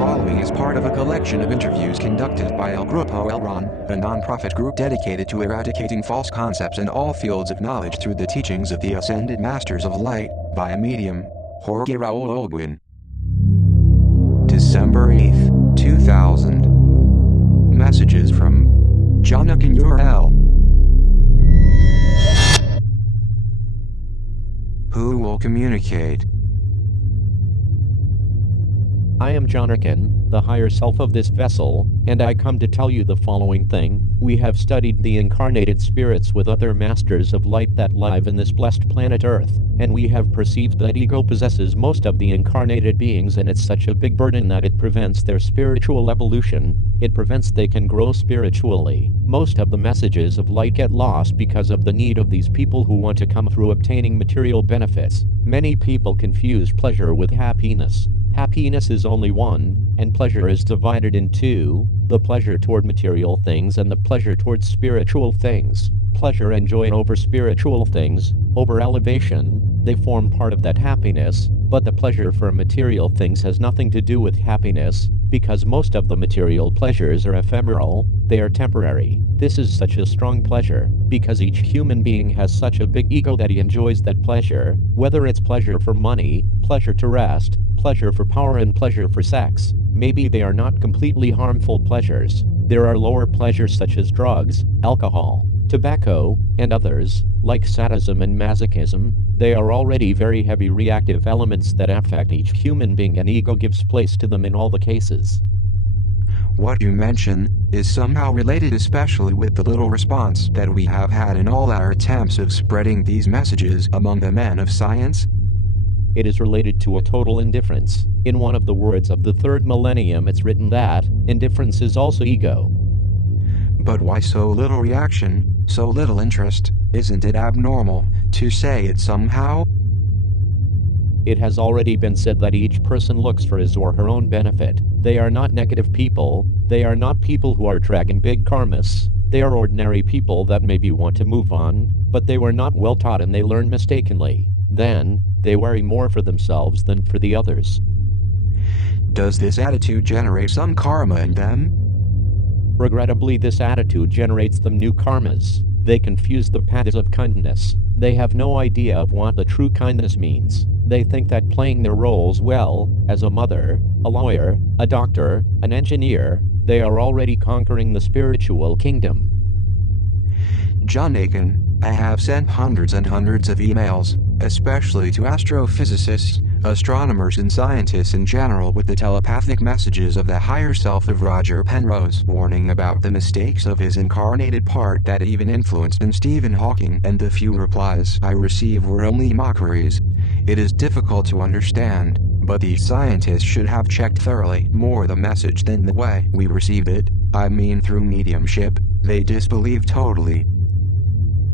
following is part of a collection of interviews conducted by El Grupo Elron, a non-profit group dedicated to eradicating false concepts in all fields of knowledge through the teachings of the Ascended Masters of Light, by a medium, Jorge Raul Olguin. December 8th, 2000. Messages from Johnakan URL. Who will communicate? I am Johnakan, the higher self of this vessel, and I come to tell you the following thing. We have studied the incarnated spirits with other masters of light that live in this blessed planet Earth, and we have perceived that ego possesses most of the incarnated beings, and it's such a big burden that it prevents their spiritual evolution. It prevents they can grow spiritually. Most of the messages of light get lost because of the need of these people who want to come through obtaining material benefits. Many people confuse pleasure with happiness. Happiness is only one, and pleasure is divided in two, the pleasure toward material things and the pleasure toward spiritual things. Pleasure and joy over spiritual things, over elevation, they form part of that happiness, but the pleasure for material things has nothing to do with happiness, because most of the material pleasures are ephemeral, they are temporary. This is such a strong pleasure, because each human being has such a big ego that he enjoys that pleasure, whether it's pleasure for money, pleasure to rest, pleasure for power and pleasure for sex. Maybe they are not completely harmful pleasures. There are lower pleasures such as drugs, alcohol, tobacco, and others, like sadism and masochism. They are already very heavy reactive elements that affect each human being, and ego gives place to them in all the cases. What you mention is somehow related, especially with the little response that we have had in all our attempts of spreading these messages among the men of science. It is related to a total indifference. In one of the words of the third millennium it's written that indifference is also ego. But why so little reaction, so little interest? Isn't it abnormal to say it somehow? It has already been said that each person looks for his or her own benefit. They are not negative people. They are not people who are dragging big karmas. They are ordinary people that maybe want to move on, but they were not well taught and they learn mistakenly. Then, they worry more for themselves than for the others. Does this attitude generate some karma in them? Regrettably, this attitude generates them new karmas. They confuse the paths of kindness. They have no idea of what the true kindness means. They think that playing their roles well, as a mother, a lawyer, a doctor, an engineer, they are already conquering the spiritual kingdom. Johnakan, I have sent hundreds and hundreds of emails, especially to astrophysicists, astronomers and scientists in general, with the telepathic messages of the higher self of Roger Penrose, warning about the mistakes of his incarnated part that even influenced in Stephen Hawking, and the few replies I received were only mockeries. It is difficult to understand, but these scientists should have checked thoroughly more the message than the way we received it, I mean through mediumship. They disbelieve totally.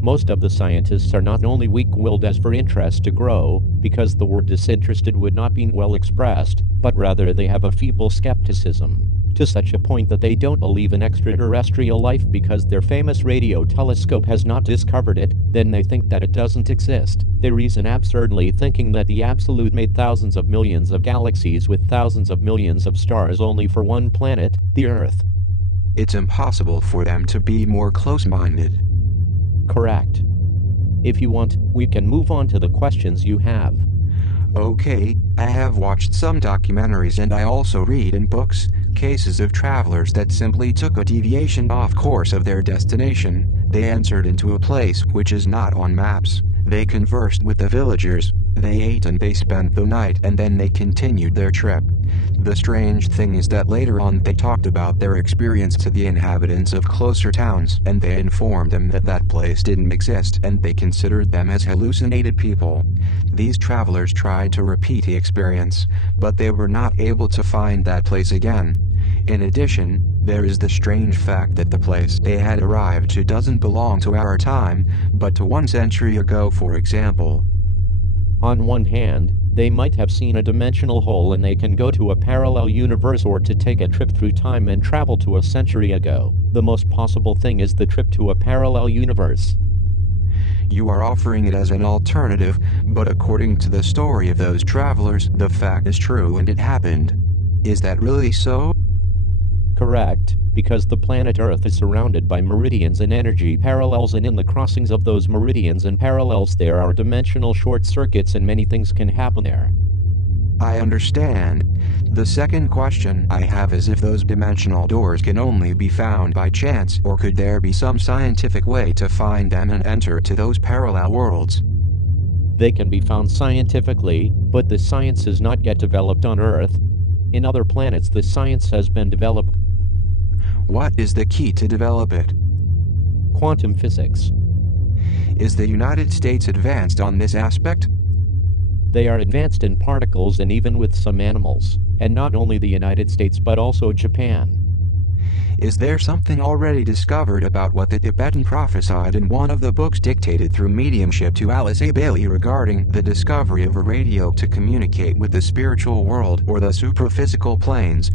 Most of the scientists are not only weak-willed as for interest to grow, because the word disinterested would not be well expressed, but rather they have a feeble skepticism, to such a point that they don't believe in extraterrestrial life because their famous radio telescope has not discovered it. Then they think that it doesn't exist. They reason absurdly, thinking that the Absolute made thousands of millions of galaxies with thousands of millions of stars only for one planet, the Earth. It's impossible for them to be more close-minded. Correct. If you want, we can move on to the questions you have. Okay, I have watched some documentaries and I also read in books cases of travelers that simply took a deviation off course of their destination. They entered into a place which is not on maps. They conversed with the villagers, they ate and they spent the night, and then they continued their trip. The strange thing is that later on they talked about their experience to the inhabitants of closer towns, and they informed them that that place didn't exist and they considered them as hallucinated people. These travelers tried to repeat the experience, but they were not able to find that place again. In addition, there is the strange fact that the place they had arrived to doesn't belong to our time, but to 1 century ago, for example. On one hand, they might have seen a dimensional hole and they can go to a parallel universe, or to take a trip through time and travel to a century ago. The most possible thing is the trip to a parallel universe. You are offering it as an alternative, but according to the story of those travelers, the fact is true and it happened. Is that really so? Correct, because the planet Earth is surrounded by meridians and energy parallels, and in the crossings of those meridians and parallels there are dimensional short circuits and many things can happen there. I understand. The second question I have is if those dimensional doors can only be found by chance, or could there be some scientific way to find them and enter to those parallel worlds? They can be found scientifically, but the science is not yet developed on Earth. In other planets the science has been developed. What is the key to develop it? Quantum physics. Is the United States advanced on this aspect? They are advanced in particles and even with some animals, and not only the United States but also Japan. Is there something already discovered about what the Tibetan prophesied in one of the books dictated through mediumship to Alice A. Bailey regarding the discovery of a radio to communicate with the spiritual world or the supraphysical planes?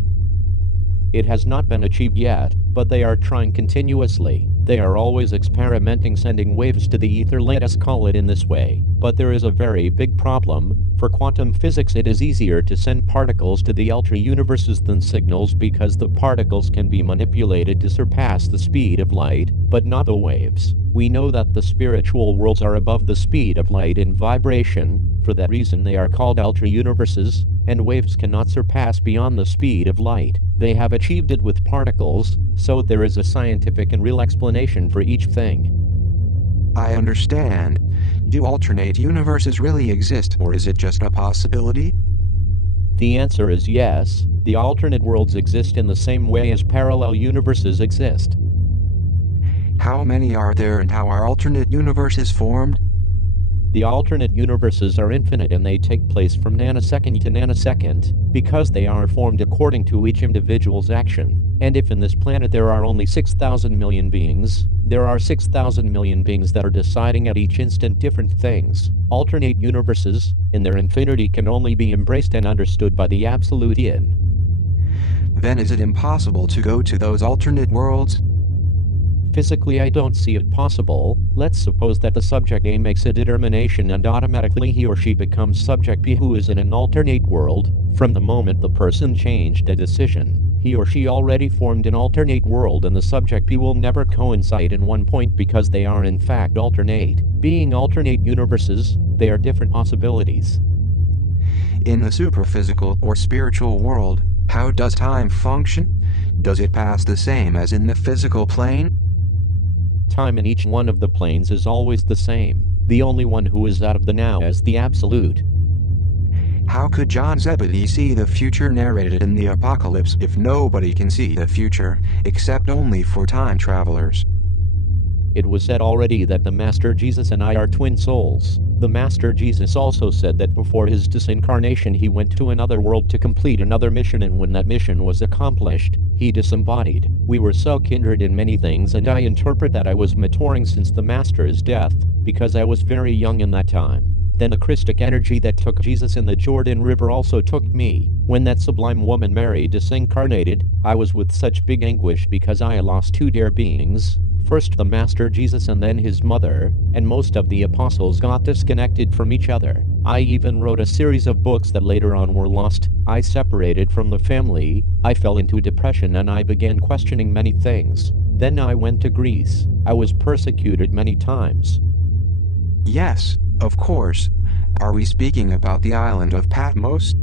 It has not been achieved yet, but they are trying continuously. They are always experimenting, sending waves to the ether, let us call it in this way. But there is a very big problem. For quantum physics it is easier to send particles to the ultra universes than signals, because the particles can be manipulated to surpass the speed of light, but not the waves. We know that the spiritual worlds are above the speed of light in vibration. For that reason they are called ultra universes, and waves cannot surpass beyond the speed of light. They have achieved it with particles, so there is a scientific and real explanation for each thing. I understand. Do alternate universes really exist, or is it just a possibility? The answer is yes. The alternate worlds exist in the same way as parallel universes exist. How many are there, and how are alternate universes formed? The alternate universes are infinite, and they take place from nanosecond to nanosecond, because they are formed according to each individual's action. And if in this planet there are only 6,000 million beings, there are 6,000 million beings that are deciding at each instant different things. Alternate universes, in their infinity, can only be embraced and understood by the absolute in. Then is it impossible to go to those alternate worlds? Physically I don't see it possible. Let's suppose that the subject A makes a determination and automatically he or she becomes subject B, who is in an alternate world. From the moment the person changed a decision, he or she already formed an alternate world, and the subject B will never coincide in one point because they are in fact alternate. Being alternate universes, they are different possibilities. In the superphysical or spiritual world, how does time function? Does it pass the same as in the physical plane? Time in each one of the planes is always the same. The only one who is out of the now is the absolute. How could John Zebedee see the future narrated in the apocalypse if nobody can see the future, except only for time travelers? It was said already that the Master Jesus and I are twin souls. The Master Jesus also said that before his disincarnation he went to another world to complete another mission, and when that mission was accomplished, he disembodied. We were so kindred in many things, and I interpret that I was maturing since the Master's death, because I was very young in that time. Then the Christic energy that took Jesus in the Jordan River also took me. When that sublime woman Mary disincarnated, I was with such big anguish because I lost two dear beings. First the Master Jesus and then his mother, and most of the apostles got disconnected from each other. I even wrote a series of books that later on were lost. I separated from the family, I fell into depression, and I began questioning many things. Then I went to Greece. I was persecuted many times. Yes, of course. Are we speaking about the island of Patmos?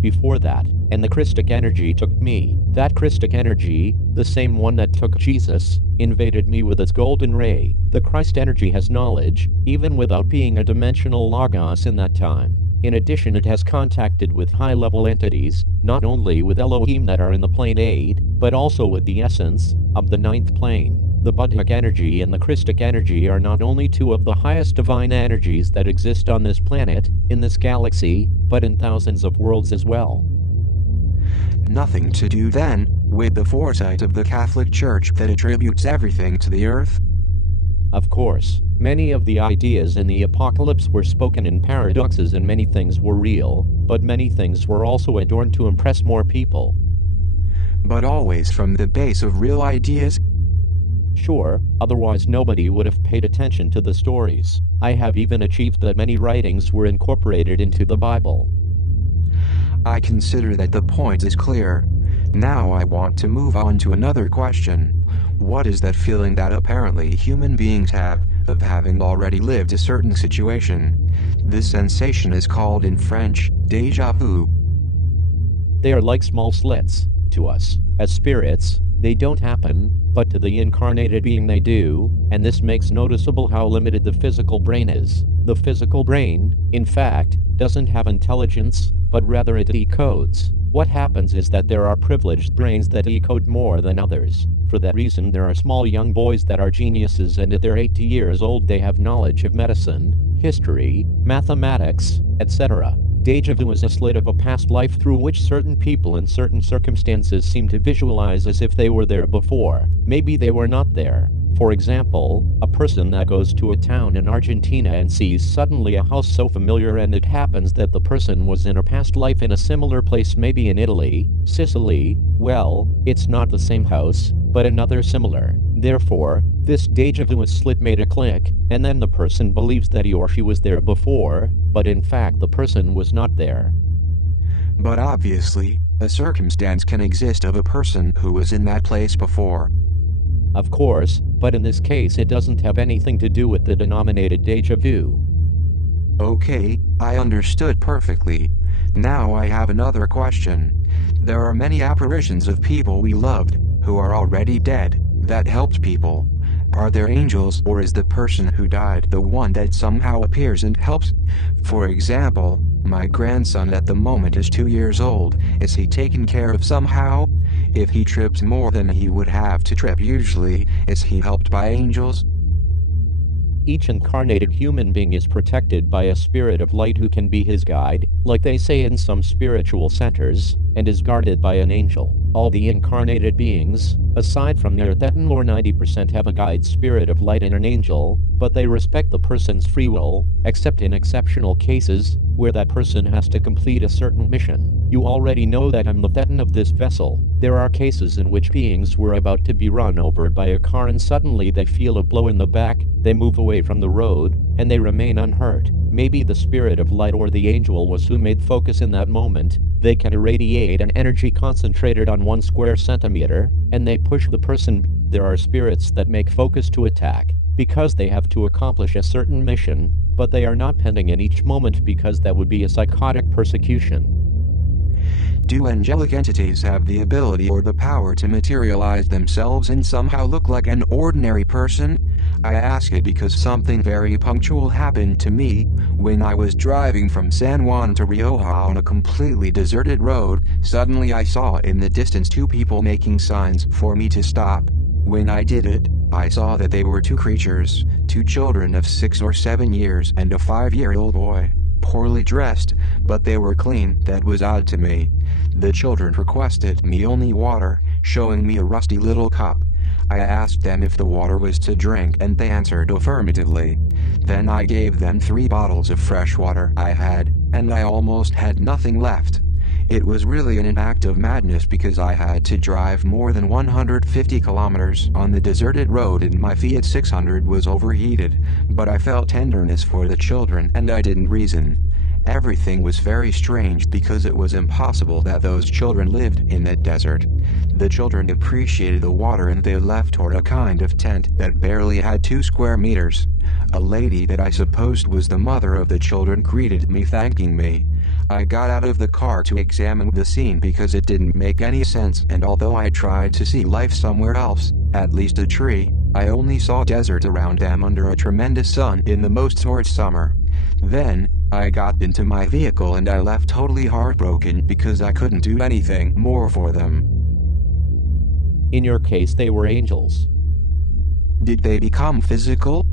Before that, and the Christic energy took me. That Christic energy, the same one that took Jesus, invaded me with its golden ray. The Christ energy has knowledge, even without being a dimensional logos in that time. In addition, it has contacted with high-level entities, not only with Elohim that are in the plane 8, but also with the essence of the 9th plane. The Buddhic energy and the Christic energy are not only two of the highest divine energies that exist on this planet, in this galaxy, but in thousands of worlds as well. Nothing to do then with the foresight of the Catholic Church that attributes everything to the earth? Of course, many of the ideas in the apocalypse were spoken in paradoxes, and many things were real, but many things were also adorned to impress more people. But always from the base of real ideas? Sure, otherwise nobody would have paid attention to the stories. I have even achieved that many writings were incorporated into the Bible. I consider that the point is clear. Now I want to move on to another question. What is that feeling that apparently human beings have, of having already lived a certain situation? This sensation is called in French, déjà vu. They are like small slits. To us, as spirits, they don't happen, but to the incarnated being they do, and this makes noticeable how limited the physical brain is. The physical brain, in fact, doesn't have intelligence, but rather it decodes. What happens is that there are privileged brains that decode more than others. For that reason there are small young boys that are geniuses, and at their 80 years old they have knowledge of medicine, history, mathematics, etc. Déjà vu is a slit of a past life through which certain people in certain circumstances seem to visualize as if they were there before. Maybe they were not there. For example, a person that goes to a town in Argentina and sees suddenly a house so familiar, and it happens that the person was in a past life in a similar place, maybe in Italy, Sicily. Well, it's not the same house, but another similar. Therefore, this déjà vu slit made a click, and then the person believes that he or she was there before, but in fact the person was not there. But obviously, a circumstance can exist of a person who was in that place before. Of course, but in this case it doesn't have anything to do with the denominated déjà vu. Okay, I understood perfectly. Now I have another question. There are many apparitions of people we loved, who are already dead, that helped people. Are there angels, or is the person who died the one that somehow appears and helps? For example, my grandson at the moment is 2 years old. Is he taken care of somehow? If he trips more than he would have to trip usually, is he helped by angels? Each incarnated human being is protected by a spirit of light who can be his guide, like they say in some spiritual centers, and is guarded by an angel. All the incarnated beings, aside from their 10 or 90%, have a guide spirit of light and an angel, but they respect the person's free will, except in exceptional cases, where that person has to complete a certain mission. You already know that I'm the captain of this vessel. There are cases in which beings were about to be run over by a car and suddenly they feel a blow in the back, they move away from the road, and they remain unhurt. Maybe the spirit of light or the angel was who made focus in that moment. They can irradiate an energy concentrated on 1 square centimeter, and they push the person. There are spirits that make focus to attack, because they have to accomplish a certain mission, but they are not pending in each moment because that would be a psychotic persecution. Do angelic entities have the ability or the power to materialize themselves and somehow look like an ordinary person? I ask it because something very punctual happened to me when I was driving from San Juan to Rioja on a completely deserted road. Suddenly I saw in the distance 2 people making signs for me to stop. When I did it, I saw that they were 2 creatures, 2 children of 6 or 7 years and a 5-year-old boy. Poorly dressed, but they were clean. That was odd to me. The children requested me only water, showing me a rusty little cup. I asked them if the water was to drink and they answered affirmatively. Then I gave them 3 bottles of fresh water I had, and I almost had nothing left. It was really an act of madness because I had to drive more than 150 kilometers on the deserted road and my Fiat 600 was overheated, but I felt tenderness for the children and I didn't reason. Everything was very strange because it was impossible that those children lived in the desert. The children appreciated the water and they left toward a kind of tent that barely had 2 square meters. A lady that I supposed was the mother of the children greeted me, thanking me. I got out of the car to examine the scene because it didn't make any sense, and although I tried to see life somewhere else, at least a tree, I only saw desert around them under a tremendous sun in the most torrid summer. Then, I got into my vehicle and I left totally heartbroken because I couldn't do anything more for them. In your case they were angels. Did they become physical?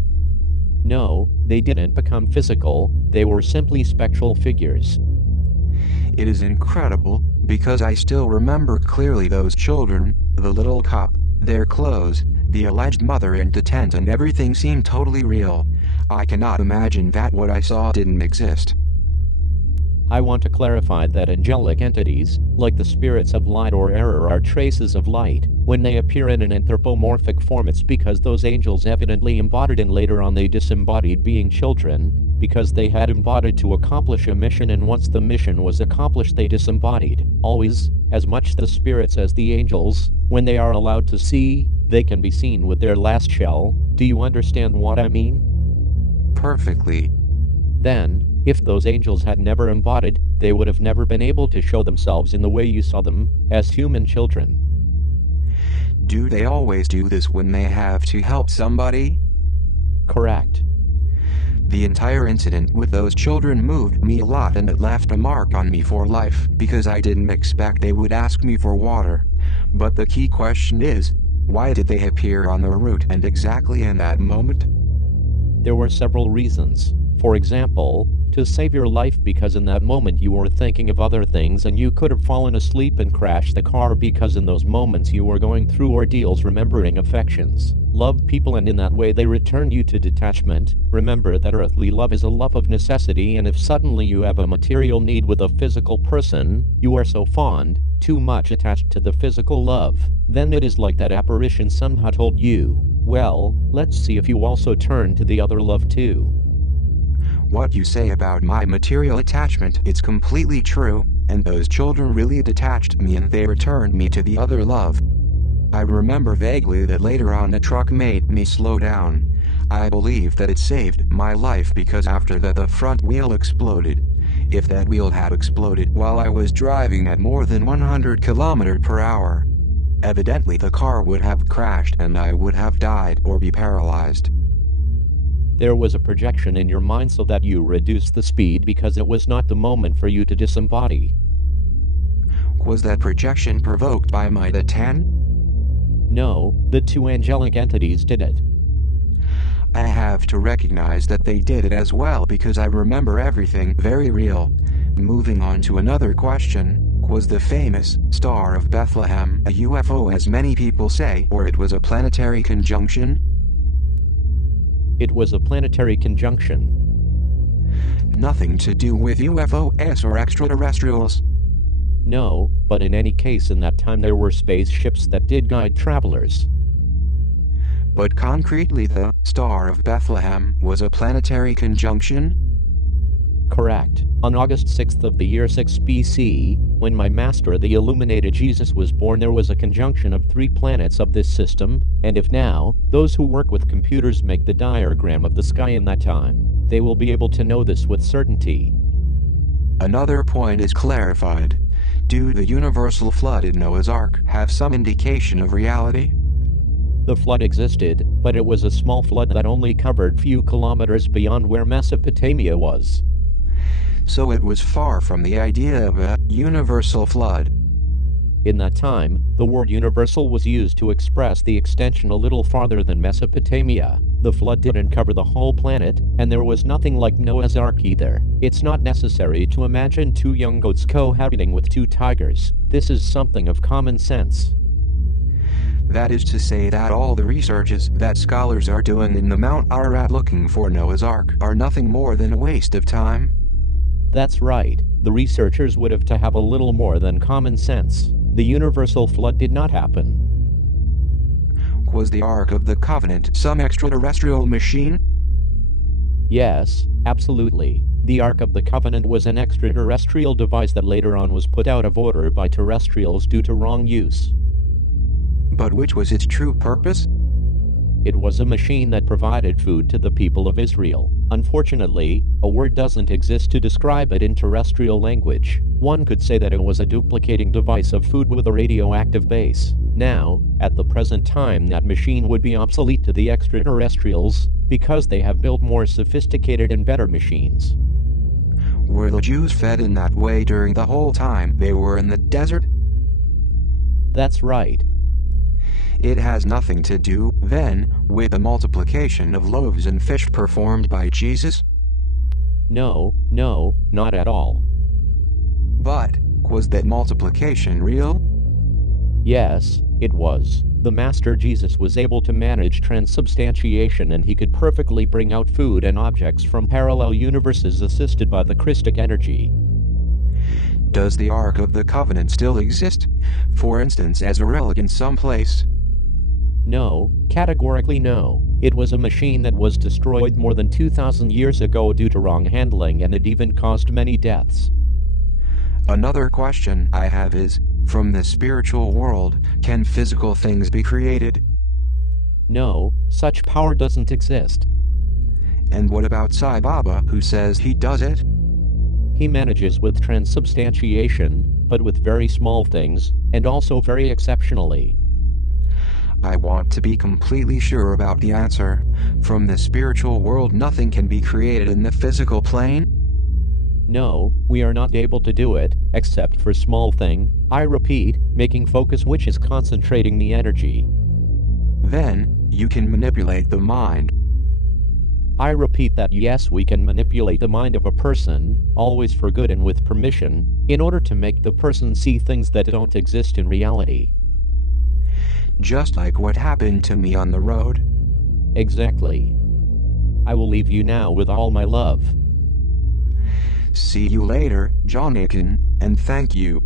No, they didn't become physical, they were simply spectral figures. It is incredible, because I still remember clearly those children, the little cup, their clothes, the alleged mother and the tent, and everything seemed totally real. I cannot imagine that what I saw didn't exist. I want to clarify that angelic entities, like the spirits of light or error, are traces of light. When they appear in an anthropomorphic form, it's because those angels evidently embodied and later on they disembodied being children, because they had embodied to accomplish a mission, and once the mission was accomplished they disembodied. Always, as much the spirits as the angels, when they are allowed to see, they can be seen with their last shell. Do you understand what I mean? Perfectly. Then, if those angels had never embodied, they would have never been able to show themselves in the way you saw them, as human children. Do they always do this when they have to help somebody? Correct. The entire incident with those children moved me a lot, and it left a mark on me for life, because I didn't expect they would ask me for water. But the key question is, why did they appear on the route and exactly in that moment? There were several reasons. For example, to save your life, because in that moment you were thinking of other things and you could have fallen asleep and crashed the car, because in those moments you were going through ordeals, remembering affections, loved people, and in that way they returned you to detachment. Remember that earthly love is a love of necessity, and if suddenly you have a material need with a physical person, you are so fond, too much attached to the physical love, then it is like that apparition somehow told you, well, let's see if you also turn to the other love too. What you say about my material attachment, it's completely true, and those children really detached me and they returned me to the other love. I remember vaguely that later on the truck made me slow down. I believe that it saved my life, because after that the front wheel exploded. If that wheel had exploded while I was driving at more than 100 km per hour, evidently the car would have crashed and I would have died or be paralyzed. There was a projection in your mind so that you reduced the speed because it was not the moment for you to disembody. Was that projection provoked by my the 10? No, the two angelic entities did it. I have to recognize that they did it as well, because I remember everything very real. Moving on to another question, was the famous Star of Bethlehem a UFO as many people say, or it was a planetary conjunction? It was a planetary conjunction. Nothing to do with UFOs or extraterrestrials? No, but in any case in that time there were spaceships that did guide travelers. But concretely the Star of Bethlehem was a planetary conjunction? Correct. On August 6th of the year 6 BC, when my master the illuminated Jesus was born, there was a conjunction of 3 planets of this system, and if now, those who work with computers make the diagram of the sky in that time, they will be able to know this with certainty. Another point is clarified. Do the universal flood in Noah's Ark have some indication of reality? The flood existed, but it was a small flood that only covered few kilometers beyond where Mesopotamia was. So it was far from the idea of a universal flood. In that time, the word universal was used to express the extension a little farther than Mesopotamia. The flood didn't cover the whole planet, and there was nothing like Noah's Ark either. It's not necessary to imagine 2 young goats cohabiting with 2 tigers. This is something of common sense. That is to say that all the researches that scholars are doing in the Mount Ararat looking for Noah's Ark are nothing more than a waste of time? That's right. The researchers would have to have a little more than common sense. The universal flood did not happen. Was the Ark of the Covenant some extraterrestrial machine? Yes, absolutely. The Ark of the Covenant was an extraterrestrial device that later on was put out of order by terrestrials due to wrong use. But which was its true purpose? It was a machine that provided food to the people of Israel. Unfortunately, a word doesn't exist to describe it in terrestrial language. One could say that it was a duplicating device of food with a radioactive base. Now, at the present time, that machine would be obsolete to the extraterrestrials, because they have built more sophisticated and better machines. Were the Jews fed in that way during the whole time they were in the desert? That's right. It has nothing to do, then, with the multiplication of loaves and fish performed by Jesus? No, not at all. But, was that multiplication real? Yes, it was. The Master Jesus was able to manage transubstantiation, and he could perfectly bring out food and objects from parallel universes assisted by the Christic energy. Does the Ark of the Covenant still exist? For instance, as a relic in some place? No, categorically no. It was a machine that was destroyed more than 2,000 years ago due to wrong handling, and it even caused many deaths. Another question I have is, from the spiritual world, can physical things be created? No, such power doesn't exist. And what about Sai Baba, who says he does it? He manages with transubstantiation, but with very small things, and also very exceptionally. I want to be completely sure about the answer. From the spiritual world, nothing can be created in the physical plane? No, we are not able to do it, except for small thing, I repeat, making focus, which is concentrating the energy. Then, you can manipulate the mind. I repeat that yes, we can manipulate the mind of a person, always for good and with permission, in order to make the person see things that don't exist in reality. Just like what happened to me on the road? Exactly. I will leave you now with all my love. See you later, Johnakan, and thank you.